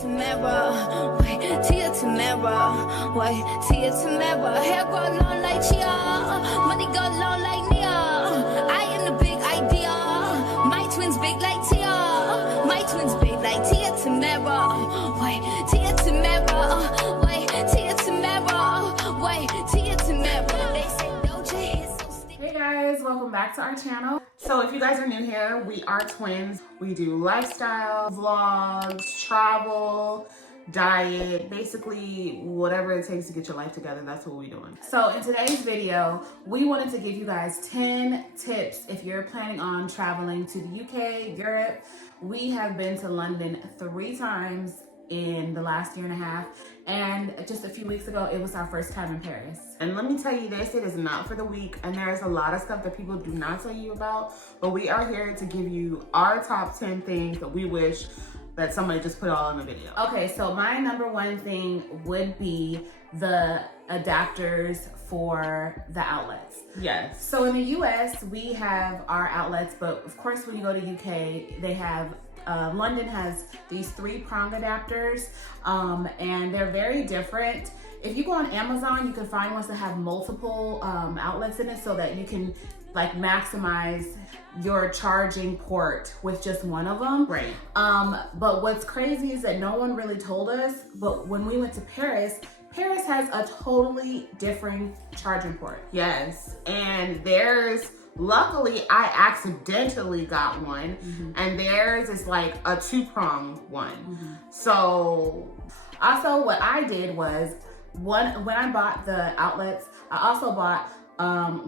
tomorrow, wait till tomorrow, wait till tomorrow. Hair grow long like Chia, money go long like Nia. I am the big idea. My twins big like Tia. My twins big like Tia tomorrow, wait till tomorrow, wait till tomorrow, wait till tomorrow. They say Doja is so sticky. Hey guys, welcome back to our channel. So if you guys are new here, we are twins. We do lifestyle, vlogs, travel, diet, basically whatever it takes to get your life together, that's what we're doing. So in today's video, we wanted to give you guys 10 tips if you're planning on traveling to the UK, Europe. We have been to London 3 times in the last year and a half, and just a few weeks ago it was our first time in Paris. And let me tell you this, it is not for the weak, and there's a lot of stuff that people do not tell you about, but we are here to give you our top 10 things that we wish that somebody just put all in the video. Okay, so my number one thing would be the adapters for the outlets. Yes. So in the US, we have our outlets, but of course when you go to UK, they have London has these 3-prong adapters, and they're very different. If you go on Amazon, you can find ones that have multiple outlets in it so that you can like maximize your charging port with just one of them. Right. But what's crazy is that no one really told us, but when we went to Paris, Paris has a totally different charging port. Yes, and luckily, I accidentally got one, and theirs is like a 2-prong one. So, also what I did was, when I bought the outlets, I also bought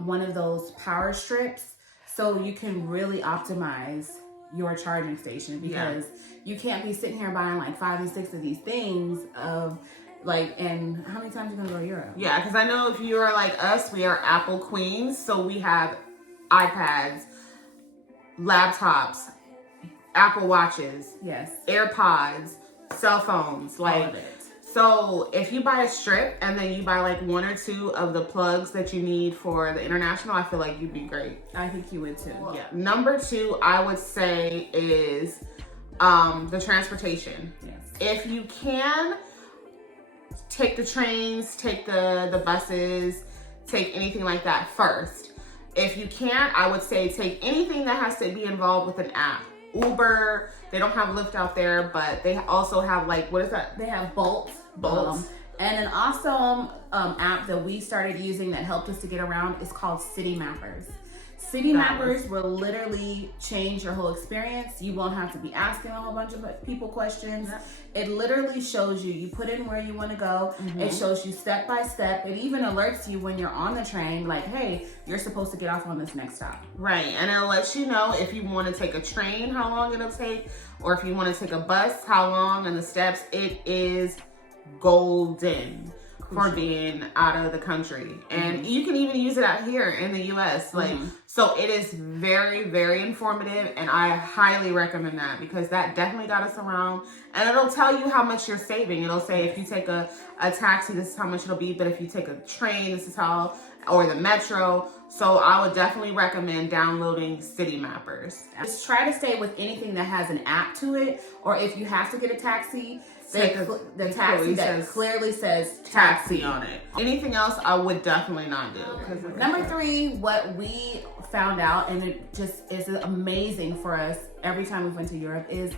one of those power strips, so you can really optimize your charging station, because you can't be sitting here buying like 5 and 6 of these things and how many times are you gonna go to Europe? Yeah, because I know if you are like us, we are Apple queens, so we have iPads, laptops, Apple Watches, yes, AirPods, cell phones, like all of it. So if you buy a strip and then you buy like 1 or 2 of the plugs that you need for the international, I feel like you'd be great. I think you would too. Well, yeah. Number 2, I would say, is the transportation. Yes. If you can, take the trains, take the buses, take anything like that first. If you can't, I would say take anything that has to be involved with an app. Uber, they don't have Lyft out there, but they also have like, what is that? They have Bolt. And an awesome app that we started using that helped us to get around is called City Mappers. City Mappers will literally change your whole experience. You won't have to be asking a whole bunch of people questions. Yep. It literally shows you put in where you want to go. It shows you step by step. It even alerts you when you're on the train, like, hey, you're supposed to get off on this next stop. Right, and it'll let you know if you want to take a train, how long it'll take, or if you want to take a bus, how long, and the steps. It is golden for being out of the country, and you can even use it out here in the US. So it is very, very informative, and I highly recommend that, because that definitely got us around, and it'll tell you how much you're saving. It'll say if you take a taxi, this is how much it'll be, but if you take a train, this is how, or the metro. So I would definitely recommend downloading City Mappers. Just try to stay with anything that has an app to it, or if you have to get a taxi, the taxi that clearly says taxi on it. Anything else, I would definitely not do. Number 3, what we found out, and it just is amazing for us every time we went to Europe, is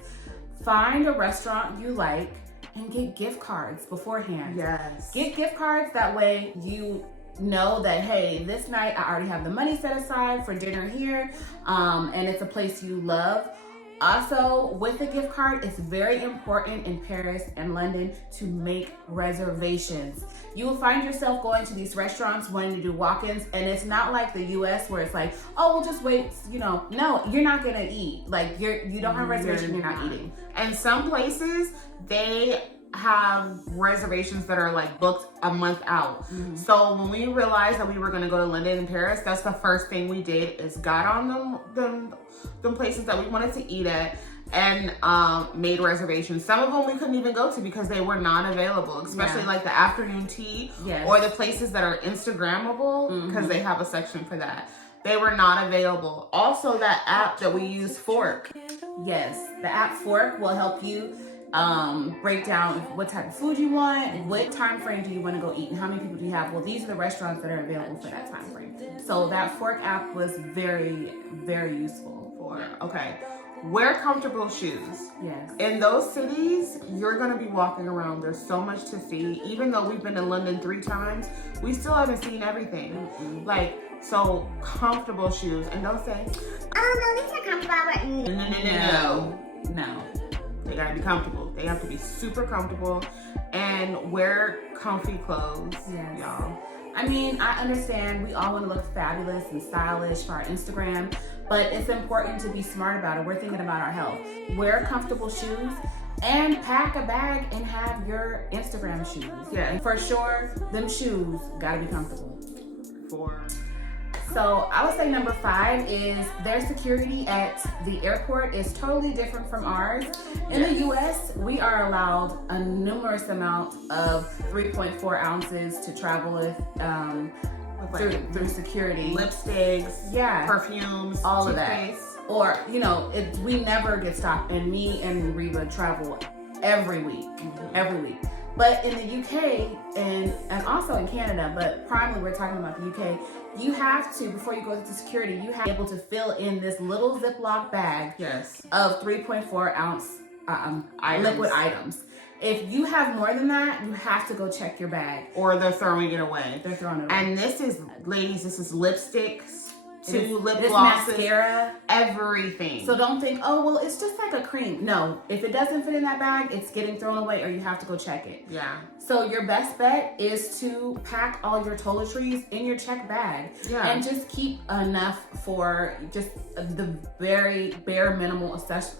find a restaurant you like and get gift cards beforehand. Yes. Get gift cards, that way you know that, hey, this night I already have the money set aside for dinner here, and it's a place you love. Also, with the gift card, it's very important in Paris and London to make reservations. You will find yourself going to these restaurants wanting to do walk-ins, and it's not like the US where it's like, oh, we'll just wait, no, you're not gonna eat. Like, you don't have a reservation, you're not eating. And some places, they have reservations that are like booked a month out. So when we realized that we were gonna go to London and Paris, that's the first thing we did, is got on them places that we wanted to eat at, and made reservations. Some of them we couldn't even go to because they were not available, especially like the afternoon tea, or the places that are Instagrammable, because they have a section for that. They were not available. Also, that app that we use, Fork. Yes, the app Fork will help you break down what type of food you want, what time frame do you want to go eat, and how many people do you have. Well, these are the restaurants that are available for that time frame. So that Fork app was very, very useful for, okay. Wear comfortable shoes. Yes. In those cities, you're going to be walking around. There's so much to see. Even though we've been to London 3 times, we still haven't seen everything. Mm-mm. Like, so comfortable shoes. And don't say, oh no, these are comfortable. No. They got to be comfortable. They have to be super comfortable and wear comfy clothes, Yes. y'all. I mean, I understand we all want to look fabulous and stylish for our Instagram, but it's important to be smart about it. We're thinking about our health. Wear comfortable shoes and pack a bag and have your Instagram shoes. Yeah. And for sure, them shoes gotta be comfortable. So I would say number 5 is their security at the airport is totally different from ours. In the US, we are allowed a numerous amount of 3.4 ounces to travel with through security. Lipsticks, Yeah. perfumes, All of that. toothpaste. Or, we never get stopped. And me and Reba travel every week. Every week. But in the UK and also in Canada, but primarily we're talking about the UK, you have to, before you go to security, you have to be able to fill in this little Ziploc bag Yes. of 3.4 ounce Items. liquid items. If you have more than that, you have to go check your bag. Or they're throwing it away. They're throwing it away. And this is, ladies, this is lipsticks, lip this glosses, mascara. everything. So don't think, oh, well, it's just like a cream. No, if it doesn't fit in that bag, it's getting thrown away or you have to go check it. Yeah. So your best bet is to pack all your toiletries in your check bag Yeah. and just keep enough for just the very bare minimal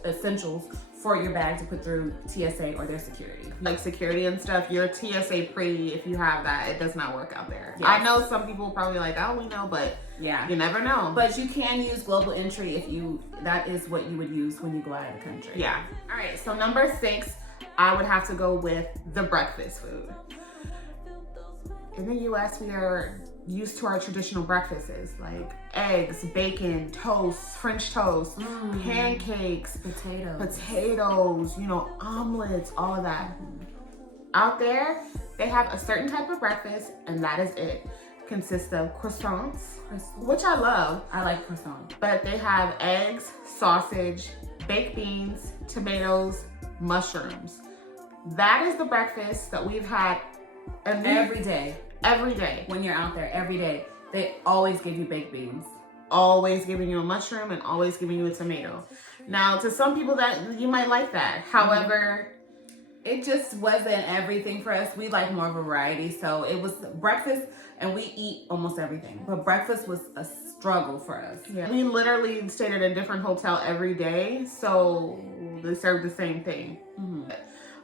essentials for your bag to put through TSA or their security. Like security and stuff, your TSA pre, if you have that, it does not work out there. Yes. I know some people probably like, oh, we know, but Yeah. you never know. But you can use global entry if that is what you would use when you go out of the country. yeah. All right, so number 6, I would have to go with the breakfast food. In the US, we are used to our traditional breakfasts like eggs, bacon, toast, French toast, pancakes, potatoes, omelets, all of that. Out there, they have a certain type of breakfast, and that is it. Consists of croissants, which I love, I like croissant. but they have eggs, sausage, baked beans, tomatoes, mushrooms. That is the breakfast that we've had Every day. every day. When you're out there, every day, they always give you baked beans. Always giving you a mushroom and always giving you a tomato. Now, to some people that you might like that. However, It just wasn't everything for us. We like more variety. So it was breakfast and we eat almost everything. But breakfast was a struggle for us. yeah, we literally stayed at a different hotel every day, so they serve the same thing.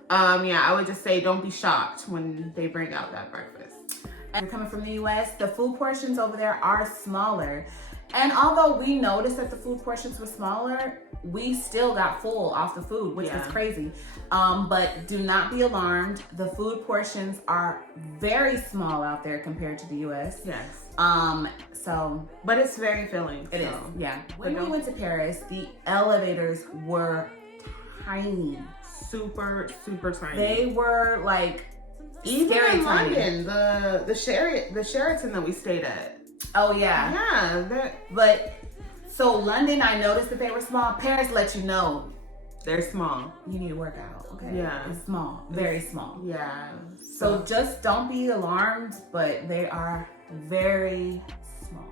Yeah, I would just say don't be shocked when they bring out that breakfast. And coming from the US, the food portions over there are smaller. And although we noticed that the food portions were smaller, we still got full off the food, which was crazy. But do not be alarmed. The food portions are very small out there compared to the US. Yes. But it's very filling. it is, so. yeah. When we went to Paris, the elevators were tiny. Super, super tiny. They were like even scary in tiny. London, the Sheraton that we stayed at. Oh yeah. Yeah, But so London, I noticed that they were small. Paris let you know they're small. you need to work out. Okay. Yeah. It's small, very small. Yeah. So just don't be alarmed, but they are very small.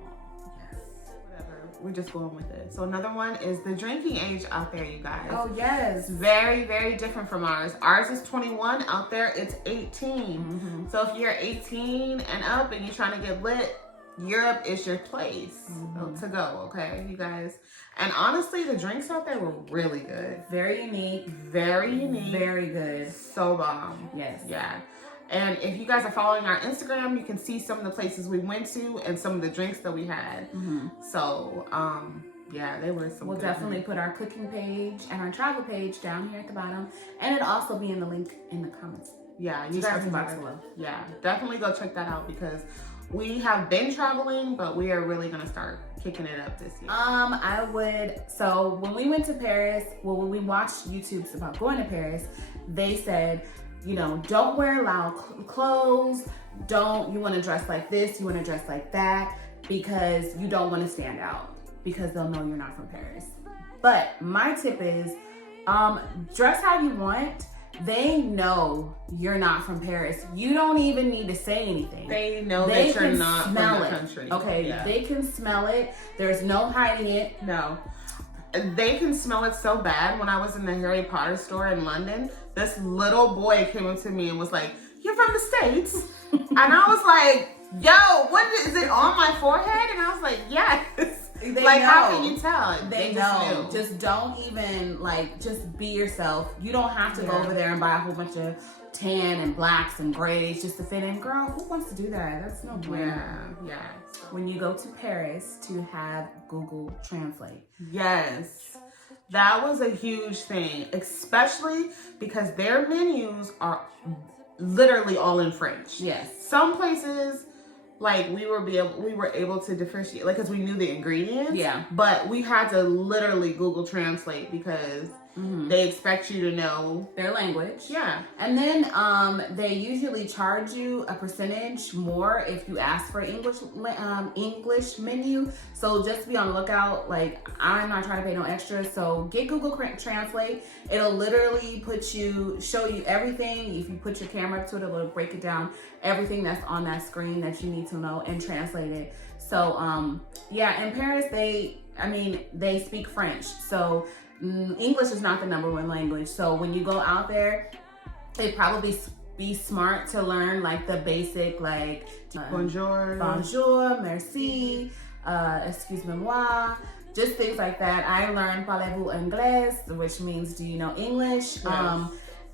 Yes. Whatever. We're just going with it. So another one is the drinking age out there, you guys. Oh yes. It's very, very different from ours. Ours is 21. Out there, it's 18. So if you're 18 and up and you're trying to get lit, Europe is your place to go, okay, you guys? And honestly, the drinks out there were really good. Very unique. Very unique. Very good. So bomb. Yes. Yeah. And if you guys are following our Instagram, you can see some of the places we went to and some of the drinks that we had. So, yeah, they were some We'll good definitely drinks. put our cooking page and our travel page down here at the bottom. And it'll also be in the link in the comments. Yeah, you guys Description can box do below. it. Yeah, definitely go check that out because We have been traveling, but we are really gonna start kicking it up this year. So when we went to Paris, when we watched YouTubes about going to Paris, they said, you know, don't wear loud clothes. You want to dress like this, you want to dress like that, because you don't want to stand out, because they'll know you're not from Paris. But my tip is, dress how you want. They know you're not from Paris. You don't even need to say anything. They know that you're not from the country. Okay, yeah. They can smell it. There's no hiding it. No. They can smell it so bad. When I was in the Harry Potter store in London, this little boy came up to me and was like, "You're from the States?" And I was like, "Yo, what is it on my forehead?" And I was like, "Yes." They like, know. how can you tell? They know. Just don't even, just be yourself. You don't have to go over there and buy a whole bunch of tan and blacks and grays just to fit in. Girl, who wants to do that? That's no point. Yeah. When you go to Paris, to have Google Translate. Yes. That was a huge thing, especially because their menus are literally all in French. Yes. Some places, like, we were able to differentiate, like, because we knew the ingredients. Yeah. But we had to literally Google Translate because they expect you to know their language. Yeah. And then they usually charge you a percentage more if you ask for English menu. So just be on the lookout. Like, I'm not trying to pay no extra. So get Google Translate. It'll literally show you everything. If you put your camera up to it, it'll break it down. Everything that's on that screen that you need to know and translate it. So yeah, in Paris, they speak French. So English is not the #1 language. So when you go out there, it'd probably be smart to learn like the basic, like bonjour, merci, excuse-moi, just things like that. I learned parlez-vous anglais, which means do you know English?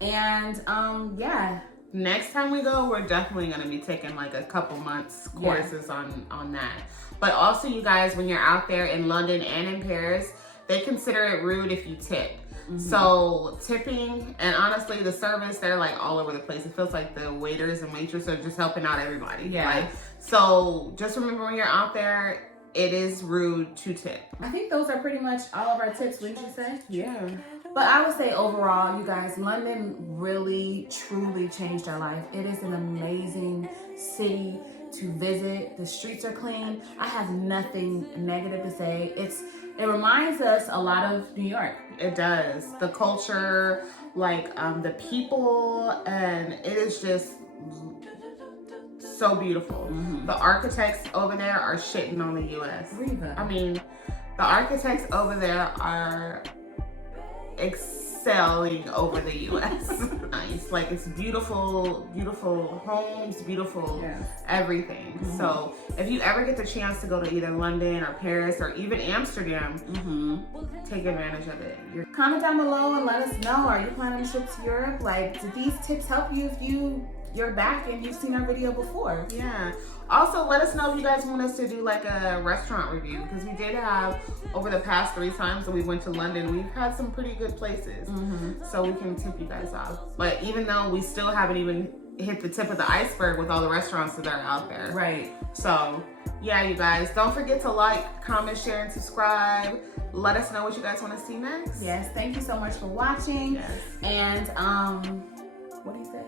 Yes. Yeah. Next time we go, we're definitely going to be taking like a couple months courses on that. But also, you guys, when you're out there in London and in Paris, they consider it rude if you tip. So tipping, and honestly, the service, they're like all over the place. It feels like the waiters and waitresses are just helping out everybody. Yeah. So just remember, when you're out there, it is rude to tip. I think those are pretty much all of our tips, wouldn't you say? Yeah. But I would say overall, you guys, London really, truly changed our life. It is an amazing city to visit. The streets are clean. I have nothing negative to say. It reminds us a lot of New York. It does. The culture, like the people, and it is just so beautiful. The architects over there are shitting on the U.S. Reva. I mean, the architects over there are excelling over the U.S. Nice. Like, it's beautiful, beautiful homes, beautiful everything. So if you ever get the chance to go to either London or Paris or even Amsterdam, take advantage of it. Comment down below and let us know, are you planning a trip to Europe? Like, did these tips help you if you're back and you've seen our video before? Yeah. Also, let us know if you guys want us to do like a restaurant review, because we did have, over the past 3 times that we went to London, we've had some pretty good places. So we can tip you guys off. But even though we still haven't even hit the tip of the iceberg with all the restaurants that are out there. Right. So yeah, you guys, don't forget to like, comment, share, and subscribe. Let us know what you guys want to see next. Yes, thank you so much for watching. Yes. And what do you say?